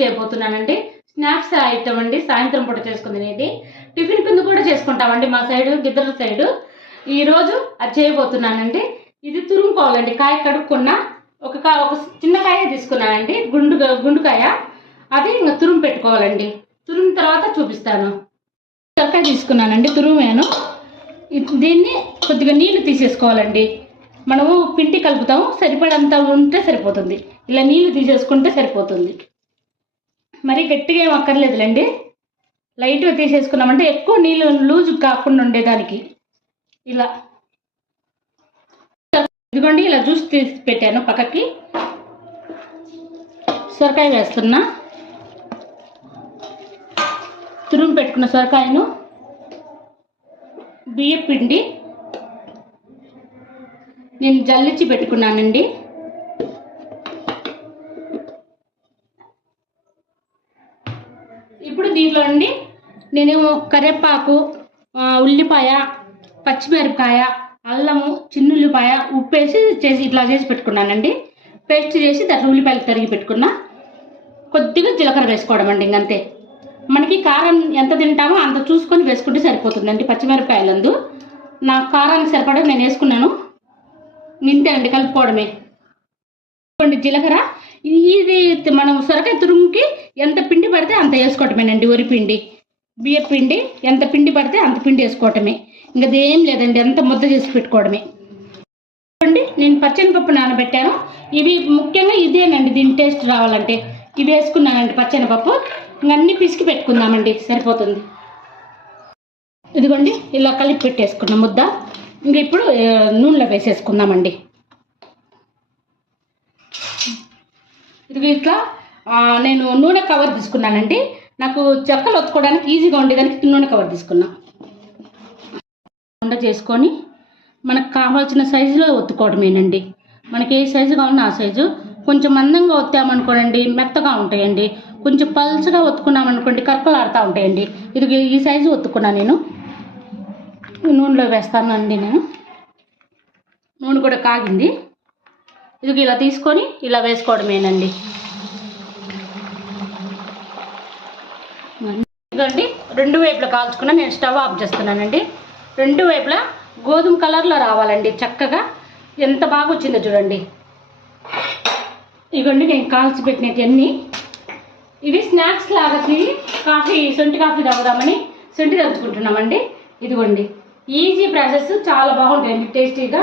చేయబోతున్నానండి. Snacks item అండి. సాయంత్రం పూట చేసుకునేది. టిఫిన్ కింద కూడా చేసుకుంటామండి మా సైడు, గిద్దరు సైడు. ఈరోజు అది చేయబోతున్నానండి. ఇది తురుముకోవాలండి. కాయ కడుక్కున్న ఒక చిన్న కాయ తీసుకున్నానండి, గుండుకాయ. అది ఇంకా తురుము పెట్టుకోవాలండి. తురుము తర్వాత చూపిస్తాను. సొరకాయ తీసుకున్నానండి, తురుమాను. దీన్ని కొద్దిగా నీళ్లు తీసేసుకోవాలండి. మనము పిండి కలుపుతాము, సరిపడంత ఉంటే సరిపోతుంది. ఇలా నీళ్లు తీసేసుకుంటే సరిపోతుంది. మరీ గట్టిగా ఏం అక్కర్లేదులేండి. లైట్గా తీసేసుకున్నామంటే ఎక్కువ నీళ్ళు లూజు కాకుండా ఉండేదానికి. ఇలా ఇదిగోండి, ఇలా జ్యూస్ తీసి పెట్టాను పక్కకి. సొరకాయ వేస్తున్నా. తురుము పెట్టుకున్న సొరకాయను, బియ్యం పిండి నేను జల్లించి పెట్టుకున్నానండి. ఇప్పుడు దీంట్లో అండి నేను కరివేపాకు, ఉల్లిపాయ, పచ్చిమిరపకాయ, అల్లము, చిన్నుల్లిపాయ, ఉప్పు వేసి ఇట్లా చేసి పెట్టుకున్నానండి. పేస్ట్ చేసి దాంట్లో ఉల్లిపాయలు తరిగి పెట్టుకున్నా. కొద్దిగా జీలకర్ర వేసుకోవడం అండి, ఇంకంతే. మనకి కారం ఎంత తింటామో అంత చూసుకొని వేసుకుంటే సరిపోతుందండి. పచ్చిమిరపకాయలందు నా కారానికి సరిపడా నేను వేసుకున్నాను. ఇంతే అండి, కలుపుకోవడమే. జీలకర్ర. ఇది మనం సొరకాయ తురుముకి ఎంత పిండి పడితే అంత వేసుకోవటమేనండి. వరిపిండి, బియ్య పిండి ఎంత పిండి పడితే అంత పిండి వేసుకోవటమే. ఇంకా అదేం లేదండి, అంత ముద్ద చేసి పెట్టుకోవడమే అండి. నేను పచ్చెనపప్పు నానబెట్టాను. ఇవి ముఖ్యంగా ఇదేనండి దీని టేస్ట్ రావాలంటే. ఇవి వేసుకున్నానండి పచ్చెనపప్పు. ఇంకా అన్నీ పిసికి పెట్టుకుందామండి, సరిపోతుంది. ఇదిగోండి, ఇలా కలిపి పెట్టేసుకున్నాం ముద్ద. ఇంక ఇప్పుడు నూనెలో వేసేసుకుందామండి. ఇది ఇట్లా నేను నూనె కవర్ తీసుకున్నానండి. నాకు చెక్కలు ఒత్తుకోవడానికి ఈజీగా ఉండేదానికి నూనె కవర్ తీసుకున్నా. ఉండ చేసుకొని మనకు కావాల్సిన సైజులో ఒత్తుకోవడమేనండి. మనకి ఏ సైజు కావాలన్నా ఆ సైజు. కొంచెం మందంగా ఒత్తామనుకోండి మెత్తగా ఉంటాయండి. కొంచెం పల్చగా ఒత్తుకున్నామనుకోండి కరకలాడుతూ ఉంటాయండి. ఇది ఈ సైజు ఒత్తుకున్నా నేను. నూనెలో వేస్తానండి నేను. నూనె కూడా కాగింది. ఇది ఇలా తీసుకొని ఇలా వేసుకోవడమేనండి. ఇదండి, రెండు వైపులా కాల్చుకున్నా. నేను స్టవ్ ఆఫ్ చేస్తున్నానండి. రెండు వైపులా గోధుమ కలర్లో రావాలండి చక్కగా. ఎంత బాగా వచ్చిందో చూడండి. ఇవ్వండి నేను కాల్చి పెట్టినవన్నీ. ఇవి స్నాక్స్ లాగా కాఫీ, సొంటి కాఫీ తాగుదామని సొంటి దంచుకుంటున్నామండి. ఇదిగోండి, ఈజీ ప్రాసెస్, చాలా బాగుంటాయండి, టేస్టీగా.